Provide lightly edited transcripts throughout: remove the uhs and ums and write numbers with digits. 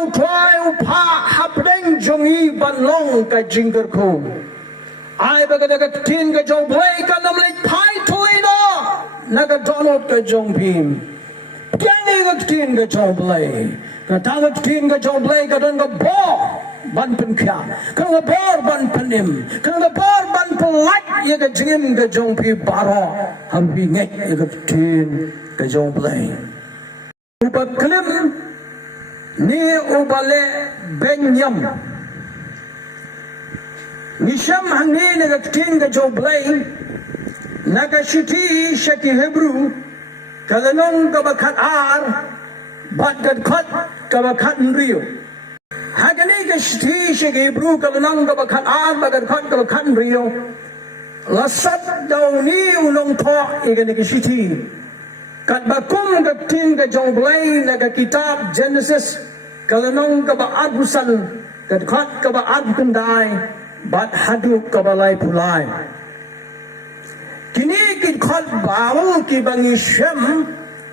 kau try upa hapdeng jongi banlong ka jingker ko. Ai baga daga tin ka jong play ka namlik pai tui no. Naga Donald ka jong pim. Kani ka tin ka jong play. Ka tanga tin ka jong play ka don ka bo. Ban pen kya. Ka nga bor ban penim. Ka nga bor ban pelak ya ka jingim ka jong pi baro. Hampi ngek ya ka tin ka jong play. Upa klim ni ubale benyam. Nisham hangi naga tin ka jong play. Naga shiti shaki Hebrew. Kalanong ka bakat ar. Bat kat ka bakat nriyo. Hagani ka shiti shaki Hebrew. Kalanong ka bakat ar. Bagat kat ka bakat nriyo. Lasat daw ni unong to. Igani ka shiti. Kat bakum ka tin ka jong play naga kitab Genesis. Kalanong ka ba abusan. Kat kat ka ba abkunday. Bat hadu ka balay pulay. Kini kikot bawal ki bangi Shem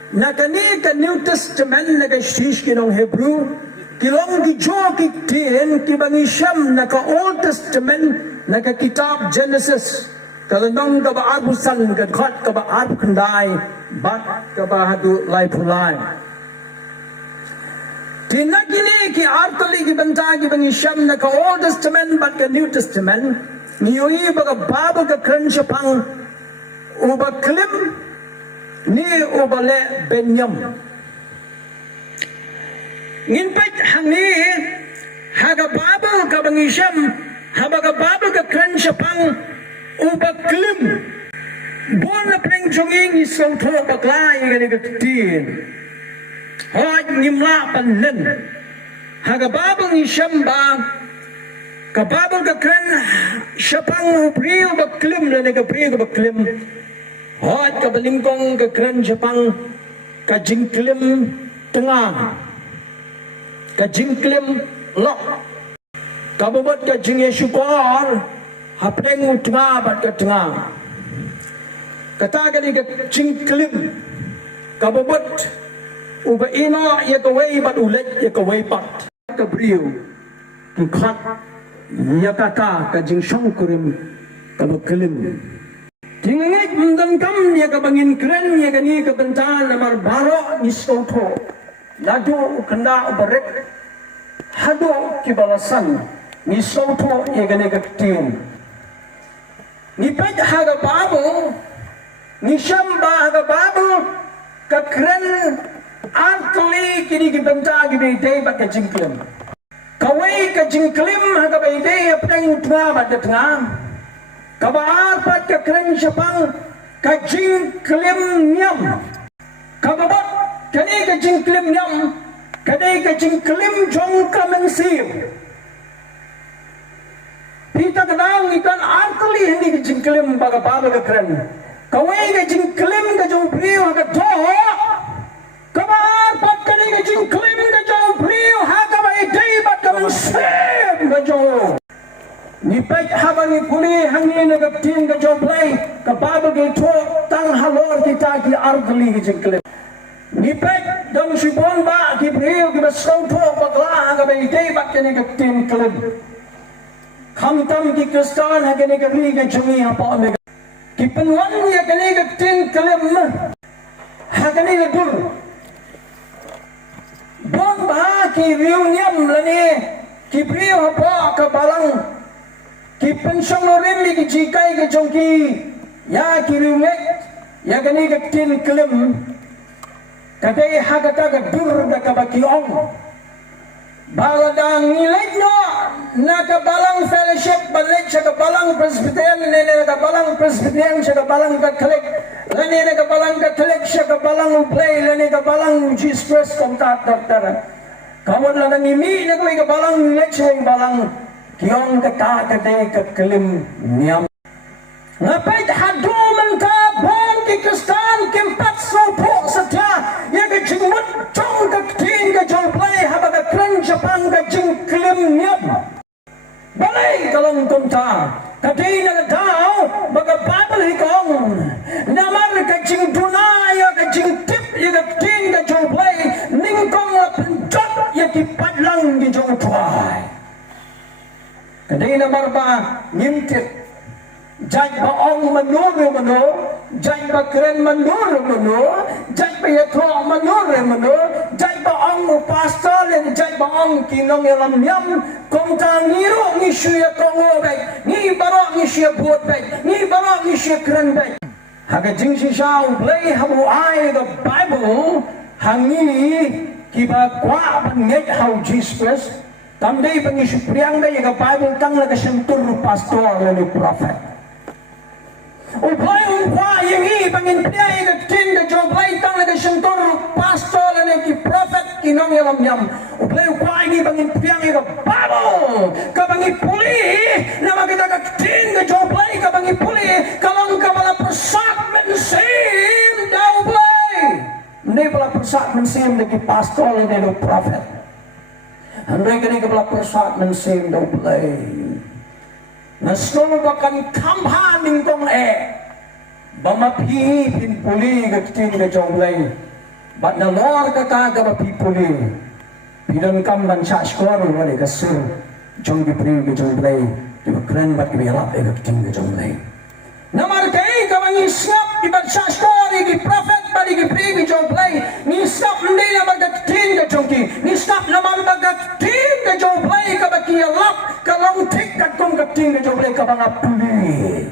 na kani ka New Testament na ka shish kinong Hebrew kilong ki jo ki tin ki bangi Shem na ka Old Testament na ka kitab Genesis kalanong ka ba abusan ka kot ka ba abkunday bat ka ba hadu lay pulay tina kini ki artali ki banta ki bangi Shem na ka Old Testament bat ka New Testament niyoi baga baba ka krenshapang uba klim ni ubale benyam nginpat hangi haga babal ka bangisham habaga babal ka krenshapang uba klim bon na preng jonging isong to baklay gani ka tin hoy nimla pannen haga babal isham ba kababal ka kren shapang upriyo baklim na nega priyo baklim hot kabalingkong ka kren shapang ka jingklim tengah ka jingklim lok kababot ka jingye syukor hapdeng tengah bat ka tengah kata ka ka jingklim kababot uba ino ya kaway bat ulet ya kaway pat kabriyo kikhat ya kata ka jing shongkurim ka baklim tingit mendam kam ya ka bangin kren ya kani ka bentan amar baro ni soto ladu kena barek hado ki balasan ni soto ya kani ka tin ni pet haga babo ni shamba haga babo ka kren antli kini ki bentan ki be ba ka jingklim kawai ka jingklim haga baidai apdang twa bada tengah kabar pat ka kren shapang ka jingklim nyam kababot kani ka jingklim nyam kadai ka jingklim jong kamensir pita kadang ikan arkli hindi ka jingklim baga baba ka kren kawai ka jingklim ka jong priyo haga do kabar pat kani ka jingklim ka jong priyo haga baidai Save ka jo. Ni pek habang ipuli hangin na kaptin ka jo play kapabag ito tang halor kita ki argli ki jingklim. Ni pek dang sibon ba ki priyo ki basaw to pagla ang abay day bak ka ni kaptin klim. Kamtam ki kristan hagin ni kapri ka jungi hapo amig. Ki penwan niya ka ni kaptin klim hagin ni dur. Bon ba ki reunion lani ki priyo hapo ka balang ki pensyong norim ki jikai ki jongki ya ki reunion ya gani ka tin klim kadai hagata ka dur da ka bakiong baladang nilay no na ka balang fellowship balik sa ka balang presbyterian nene ka balang presbyterian sa ka balang catholic lani na ka balang catholic sa ka balang uplay lani ka balang Jesus Christ kontak daktara kawan lang ang imi na ko ka balang nilay sa balang kiyong kadai ka klim niyam ngapit haduman ka bon ki kristan kimpat sopo satya ya ka jingmut chong ka ting ka jong play haba ka kren japang ka jing klim nyap balay kalong tumta kadai na tao baga babal hikong naman ka jing dunay ka jing tip ya ka ting ka jong play ningkong la penjot ya ki padlang Kadai na marba ngimtit. Jai ba ong manuro mano, jai ba keren manuro mano, jai ba yato manuro mano, jai ba ong pastor and jai ba ong kinong yalam yam, kung ta ngiro ni siya kongo bay, ni baro ni siya buot bay, ni baro ni siya keren bay. Haga jing si siya play hamu ay the Bible, hangi kiba kwa ban ngej how Jesus, tamday pang isupriang day the Bible tang nagasentur pastor and prophet. Uplay umpwa yang i bangin piyay tin da joblay tang naga sentur pastor and ki prophet kinong yalam yam. Uplay umpwa yang i bangin piyay ka Bible ka bangi puli na maganda ka tin da joblay ka bangi puli kalong ka pala persak mensim da uplay. Hindi pala persak mensim da ki pastor and the prophet. Hindi ka pala persak mensim da uplay. Nasolo bakan kampaning kong bamapi pinpuli gating ga jonglay bat na lor kataga mapi puli pidan kam ban sa skor wala kasur jong gipri ga jonglay di bakran bat kibelap gating ga jonglay namar kay kamang isap di bat sa skor di prophet bali gipri ga jonglay ni stop hindi na magating ga jongki ni stop naman magating ga jonglay ka bakiyalap kalong tik kat kong gating ga jonglay ka banga puli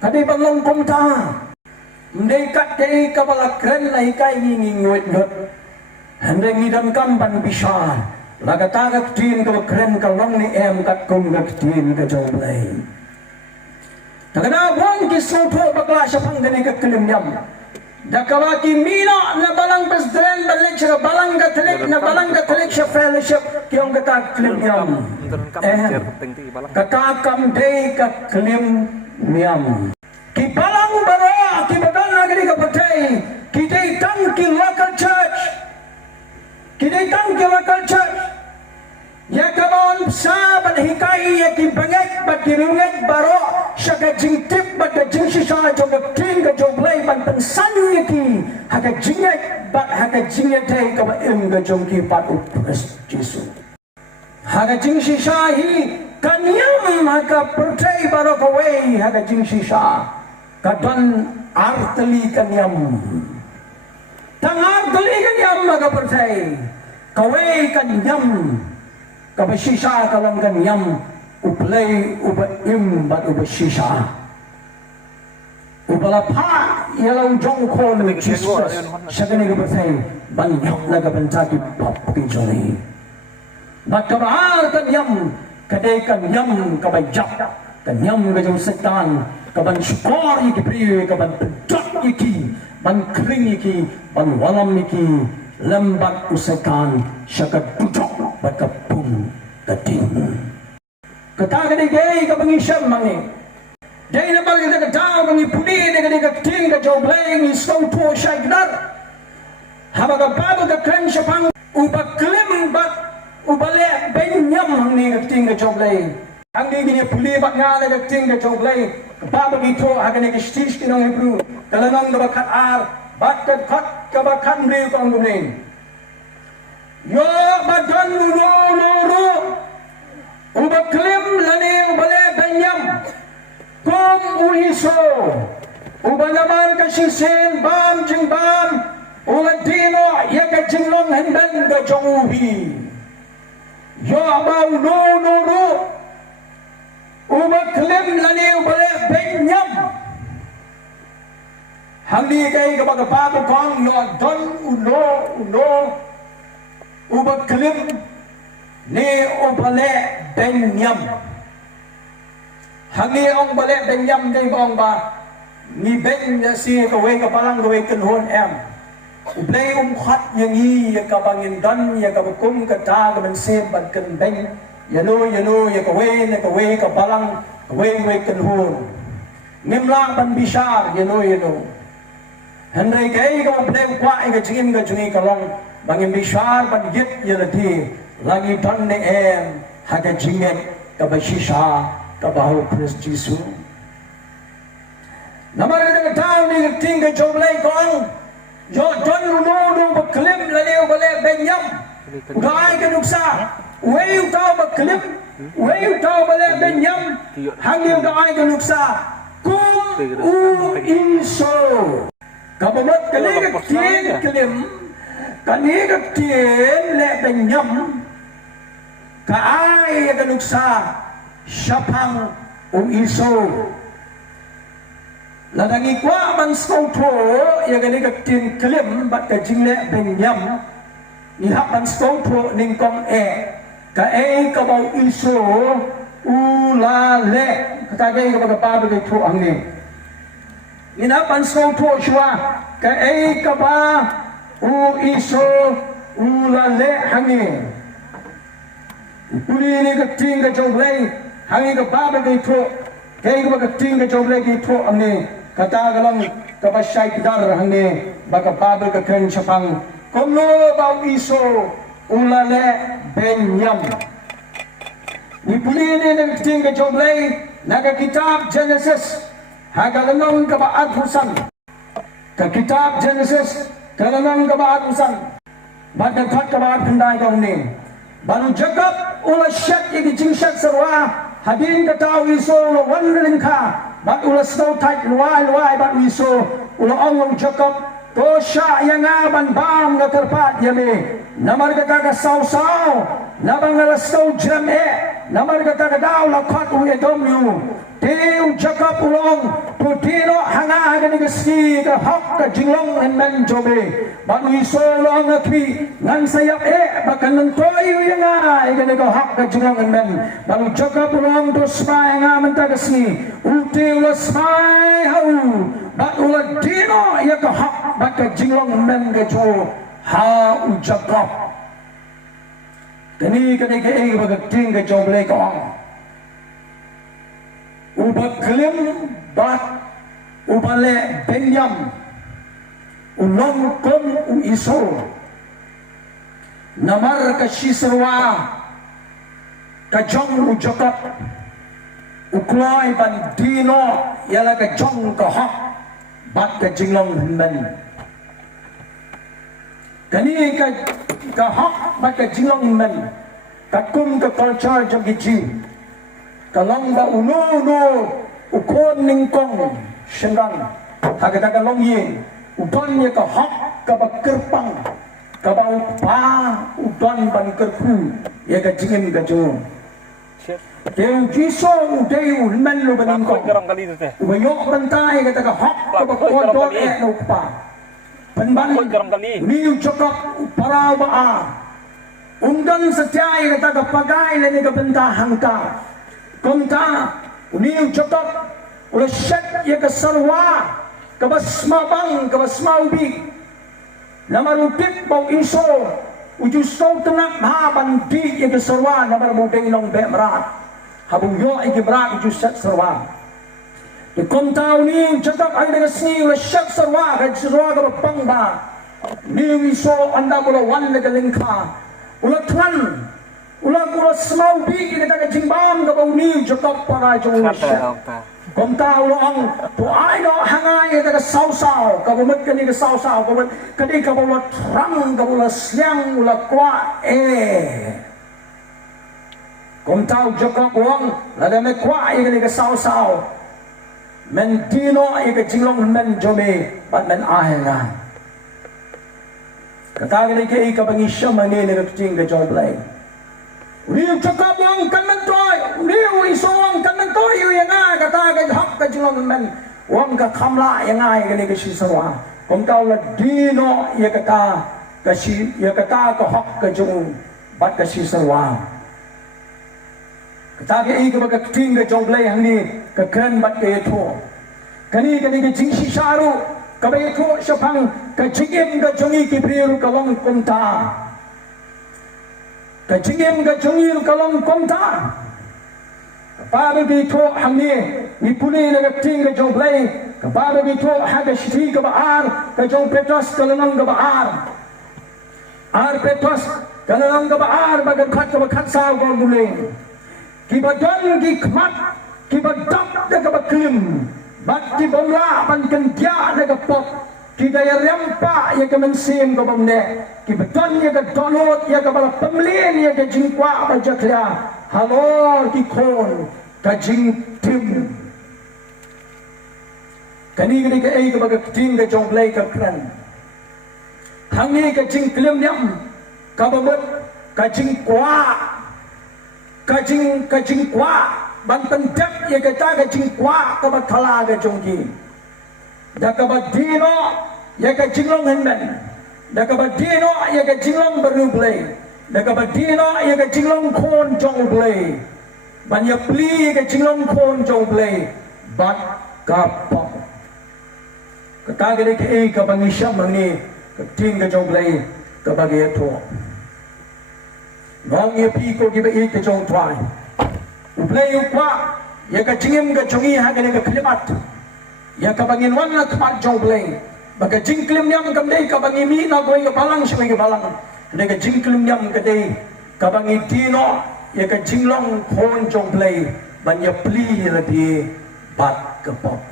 kadi balong kumta, mendekat kay kabalakren na ikay ngingwit ngot, handang ngidam kamban bisa, lagatagak tin kabakren kalong ni kat kong gaktin ka jonglay. Taganabong kisupo bakla siya pang gani kakalimyam. Dakawaki mino na balang presiden balik siya balang katolik siya fellowship kiyong kakakalimyam. Kakakam day kakalimyam. Kibalang bara, kibalang nagari kapatay, kitay tang ki local church. Ya kabon sa balhikay ya kibangek bat kirungek baro siya ka jingtip bat ka jingsisa jong king ka joglay ban pensan yaki haka jingek bat haka jingete ka ba im ka jong ki pat upres Jesu. Haka jingsisa hi kanyam haka percay baro kaway haka jingsisa kadon arteli kanyam. Tang arteli kanyam haka percay kaway kanyam. Kabasisa kalang kanyam uplay uba im bat uba sisa upalapa yalau jongko na Jesus siya kani kabatay banyok na kabantaki papukin joni bat kabahal kanyam kaday kanyam kabayjak kanyam kajong setan kaban syukor iki priyo kaban pedot iki ban kering iki ban walam iki lembat usekan syakat duduk bat kapung kating kataga ni gay kapangisam mangi day na bali ka daw mangi pudi ni ka kating ka joblay ni stone to shaydar habaga babu ka kan syapang ubaklim bat ubale benyam ni kating ka joblay ang ni puli bat nga na kating ka joblay babu ito haga ni kistis kinong Hebrew kalanang nabakat ar bakat kat kabakan riu kang gumin yo badan lulu ubaklim lani ubale benyam kom uhiso ubalaman kasisin bam jing bam uladino yaga jinglong hendan ga jonguhi yo abau lulu ubaklim lani ubale benyam handi kay kapag papo kong no don uno ubaklim ni ubale benyam handi ong bale benyam kay bong ba ni ben si kaway kapalang kaway kanhon ublay khat yang i ya kabangin don ya kabakum kata kaman sim bad kan ben yano ya kaway kapalang kaway kanhon nimla ban bisar yano Henry kay ka mablem kwa ay ka jingin ka jungi kalong bangin bishar ban yit yalati lagi don ne haga jingin ka bashisha ka bahu Chris Jesu namar ka tao ni ting ka joblay kong yo don no baklim laliw bale benyam uday ka nuksa way utaw baklim Wei tau bale benyam hangil ka ai ka nuksa kum u inso kabamat kali ka kien kelim kani ka kien le benyam ka ai ka nuksa syapang u inso ladangi kwa man skotho ya kani ka kien kelim bat ka jingle benyam ni hak man skotho ning kong ka ka bau iso ulale kata ka ka pa ba thu ang ni ina pan so tho shwa ka ba u iso ulale hangi uli ni ka ting ka joglei hangi ka pa ba thu ka ting ka joglei ki thu ang ni kata ka lang ka ba shai dar hang ni ba ka pa ba ka khen chapang komno bau iso ulale benyam ni puli ni nagting ka joblay naga kitab Genesis hagalanong ka baad husan ka kitab Genesis kalanong ka baad husan ba't nagkat ka baad handay ka ni baru Jacob ula syat iki jingshat sarwa hadin ka tao iso ula wandaling ka ba't ula snow tight luway ba't iso ula ongong Jacob to siya yang aban bam nga terpat yami namar kata ka saw nabang nalastaw jam namar kata ka daw lakot u edom yu teu Jacob ulong putino hanga gani gaski ka hak ka jinglong en men jobe banu iso long akhi ngan sayap bakan nentoy yang gani ka hak ka jinglong en men banu Jacob ulong to smai nga menta gaski uteu la smai hau bat ulat dino ya ka hak baka jinglong men ka jo ha u Jacob kani ka baga ting ka joble ka ubaklim bat ubale benyam ulong kom u iso namar ka shisrwa ka jong u Jacob ukloy ban dino yala ka jong ka hak bat ka jinglong men kani ka hak bat ka jinglong men ka kum ka culture jong gi kalong ba uno ukon ning kong shengang hagata ka long yin udon ya ka hak ka ba kerpang ka ba pa udon ban kerku ya ka jingin ka jo Deu jiso deu men lo ban ko ubayok bantai kata ka hak ka ba kodon no pa panban ni Jacob para ba ungdan satyai kata ka pagay le ni ka bentahang ka Kumta, uniu Jacob, ula syat ya ke sarwa, ke basma bang, ke basma ubi, namar utip bau iso, uju so tenak mahaban di ya ke sarwa, namar mudeng long be merat, habu yo iki merat uju syat sarwa. Di kumta uniu Jacob ay dengan sini ula syat sarwa, ke sarwa ke bapang ba, niu iso anda mula wan le ke lingka, ula tuan, ulang semau bi kita ke jimbam ke bau ni Jacob para jong kom ta ulang tu ai do hangai kita ke sau ke bumet ke ni ke sau ke bumet ke ni ke bau rang ke bau siang ula kwa kom ta Jacob ulang lada me kwa ke ni ke sau men dino ke jinglong men jome bat men ahenga kata ke ni ke bangisya mani ni ke ting ke joblay Riu Jacob wang kan mentoy, riu isong kan mentoy yang kata ke hak ke jinglong men, wang ka kamla yang ke ni ke siswa, kom kau la dino ya kata ke hak ke jung bat ke siswa, kata ke baga ting ke jonglay hang ni ke kren bat ke itu, kani ke jingsi saru ke itu sepang ke jingim ke jongi ke priu kalong kumta. Kajingim ka jungil kalong komta kapado dito hamni ni puli na ting ka joblay kapado dito haga shri ka baar ka jong petos kalanang ka baar petos kalanang ka baar bagat khat saw ko guling kibadon ki kmat kibadap na ka baklim bat ki bomla pan kandya na ka pop kita ya rempa ya ke mensim ke bomne ki beton ya ke donot ya ke bala pemlin ya ke jingkwa bajaklia halor ki kon kajing tim kani gani ka ei ka baga tim ka jong play ka kran hangi kajing klim nyam ka babot kajing kwa bantan dak ye ka ta kajing kwa ka ba khala ka jong ki da ka ba dino ye ka jinglong hendan da ka ba dino ye ka jinglong baru play da ka ba dino ye ka jinglong kon jong play ban ye pli ye ka jinglong kon jong play bat ka pa ka ta ga ke ei ka bangi sham ni ka tin ka jong play ka ba ge to ngong ye pi ko ki ba ei ka jong twai u play u kwa ye ka jingim ka jongi ha ga ne ka klimat ya ka bangin wan na kmat jong play baga jingklim nyam kam dei ka bangi mi na goi ka balang shme ka balang ne ka jingklim nyam ka dei ka bangi dino ya ka jinglong khon jong play ban ya pli la di bat ka pop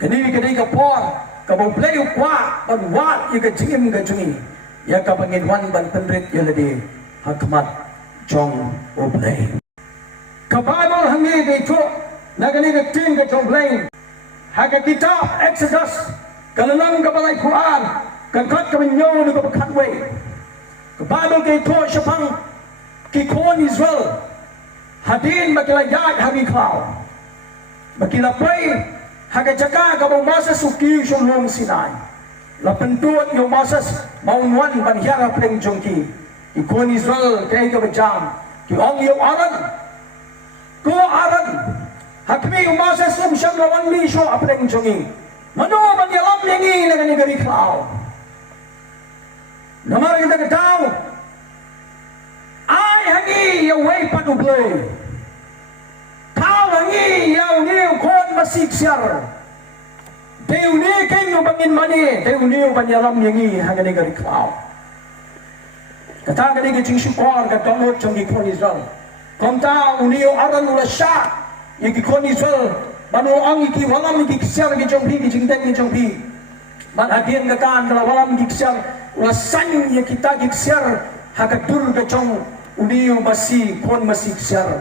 kani ka dei ka por ka bo play kwa ban wat ya ka jingim ka jungi ya ka bangin wan ban penrit ya la di hakmat jong o play ka bible hangi dei to na gani ka tin ka jong play Haga kitab Exodus kalalang kabalay Quran kankat kami nyaw ni kapakatway kabalo kay to syapang kikon Israel hadin makilayag hagi klaw makilapay haga jaka kabang masas uki syulong Sinai lapentuat yung masas maunwan banhyara pleng jongki kikon Israel kay kabajam kiong yung aran ko aran hakmi umasa siyang lawan misyo apeng jongi mano man yalam yengi na gani gari klaw namar kita ketaw ay hangi yaway panublay tao hangi yaw niyo kon masiksiyar dew ni kayo bangin mani dew niyo man yalam yengi hagani gari klaw kata gani gajing syukor katamot jongi kon Israel komta uniyo aran ula syak Iki kon Israel banu ang iki walam iki kisyar ki jongpi ki jingten ki jongpi man hadian ka kan kala walam ki kisyar wasan ya kita ki kisyar hakadur ka jong uniyo masi kon masi kisyar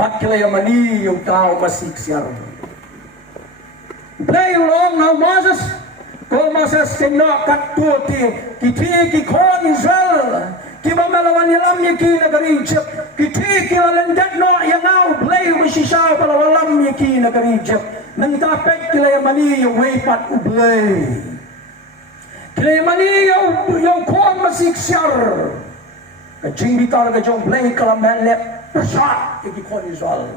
bat kala yamani yung tao masi kisyar play along now Moses ko Moses kena katuti ki kon Israel ki mamalawan yalam yaki nagari Egypt ki kilalandat no yang au play masishaw pala walam yaki nagari Egypt nang tapet kila yamani yung waypat ublay kila yamani yung kon masiksiyar kajing bitar ka jong play kalamelep persat yaki kon Israel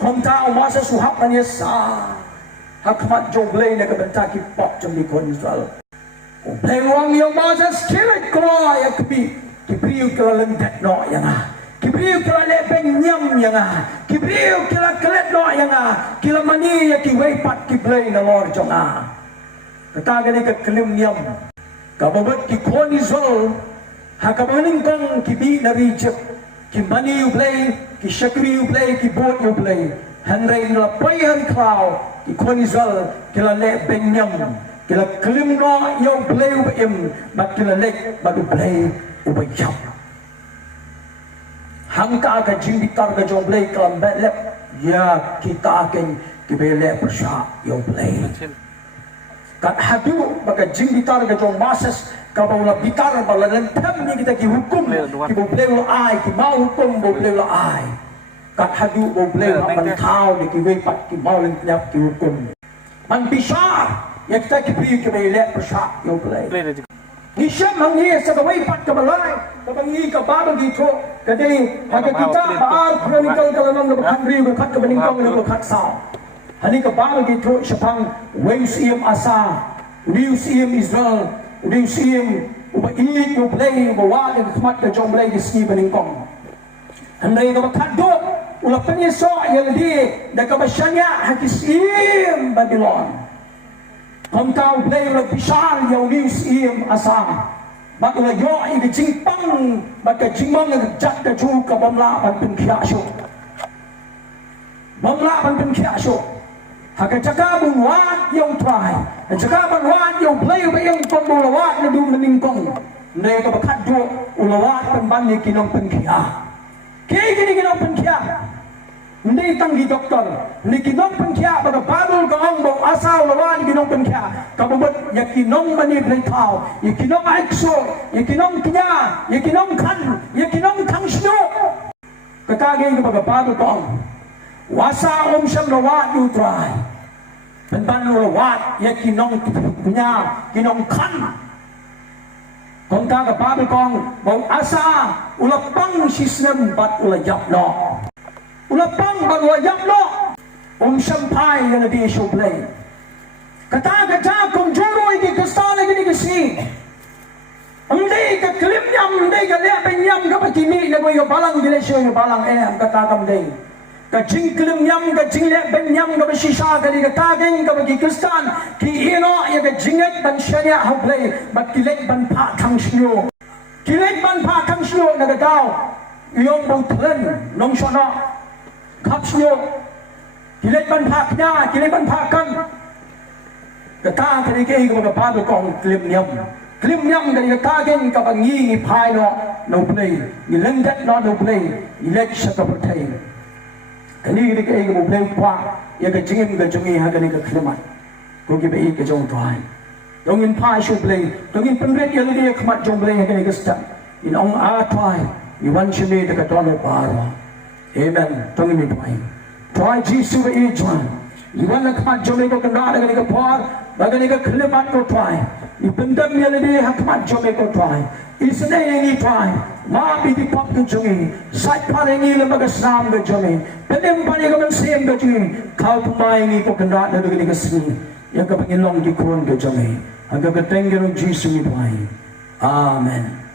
komta umasa suhap na niya sa hakmat jong play na kabentaki pop jong kon Israel Lewang yung Moses kilit ko ya kibriu kila lendet no yang kibriu kila lepeng nyam yang kibriu kila kelet no yang kila mani ya kiwaypat kiblay na Lord jong kataga ni ka kilim nyam kababot ki kon Israel hakabaning kong kibi na Egypt ki mani yu play ki shakri yu play ki bot yu play hanray nila payan klaw ki kon Israel kila lepeng nyam kila kelim no yung play ubaim mat kila lek baru play ubayam hangka ka jimbitar ka jong play kalam belep ya kita akan kibele persya yung play kat hadu baka jimbitar ka jong masas kabawla bitar balanan tam ni kita kihukum kibo play lo ay kimau hukum bo play lo ay kat hadu bo play lo mantau ni kiwepat kimau lang tiap kihukum man bisar ya kita kibriu kibele persya yung play Nisham hangi sa kawaypat kabalay kabangi ka babag ito kadai haka kita baal pranikal kalamang nabakandri bakat kabaningkong nabakat sa hani ka babag ito siya pang Museum asa Museum Israel Museum ubaid ublay ubawag kamat ka jong blay diski baningkong handay nabakat do ulapan niya so yaldi nakabasyanya hakisim Babylon Komtau play la pisal yaw Museum asa bakula yo ay jingpang baka jingmang nagjat ka ju ka bamla pan pinkiasyo haka jaka bunwat yung try jaka bunwat yung play ba yung pamulawat na dumaningkong na yung kabakadyo ulawat pan bani kinong pinkia Kaya ginong pangkya. Hindi tanggi doktor. Ni ginong pangkya, baga bagol ka ang bau asaw lawan ginong pangkya. Kabubot, ya kinong maniblay tao, ya kinong aikso, ya kinong knya, ya kinong kan, ya kinong tangsyo. Katagay ka baga bagol ka ang. Wasa siyang lawan yu try. Penban lawat, ya kinong knya, kinong kan. Kung ka bagol ka ang bau asa, ulapang sistem bat ulayap no. Ulapang bagwayang lo sampay na di suplay kata kung juro iki kastana gini kasi hindi ka klimyam hindi ka lepenyam ka patimi na goyo balang ginesyo yo balang katakam day ka jing klimyam ka jing lepenyam ka basisa ka di kataging ka bagi kristan ki ino ya ka jinget ban syanya hablay bat kilek ban pa thang syo kilek ban pa thang syo na gataw iyong butlen nong sono kapsyo kilit ban paknya kilit ban pakan kata kani ke ko ba ba ko klim nyam dari kagen ka bangi phai no play ni lendat no play election ka patai kani ke ko play kwa ya ka jingim ka jungi ha kani ka klimat ko ki be ka jong twai dongin phai shu play dongin penret ya le khmat jong play ha kani ka sta in ong a twai you want to me ka tono paro. Amen. Tunggu ni tuai. Tuai Yesus ini tuai. Iwan nak mat jomai ko kena dengan ika par, bagai ika kelebat ko tuai. Ibendam yang lebih hak mat jomai ko tuai. Isne yang ini tuai. Ma bidi pop ko jomai. Sait par yang ini lembaga Islam ko jomai. Pendem pani ko mensem ko jomai. Kau pemai ini ko kena dengan ika sini. Yang kapangin long di kurun ko jomai. Agak ketenggeru Yesus ini tuai. Amen.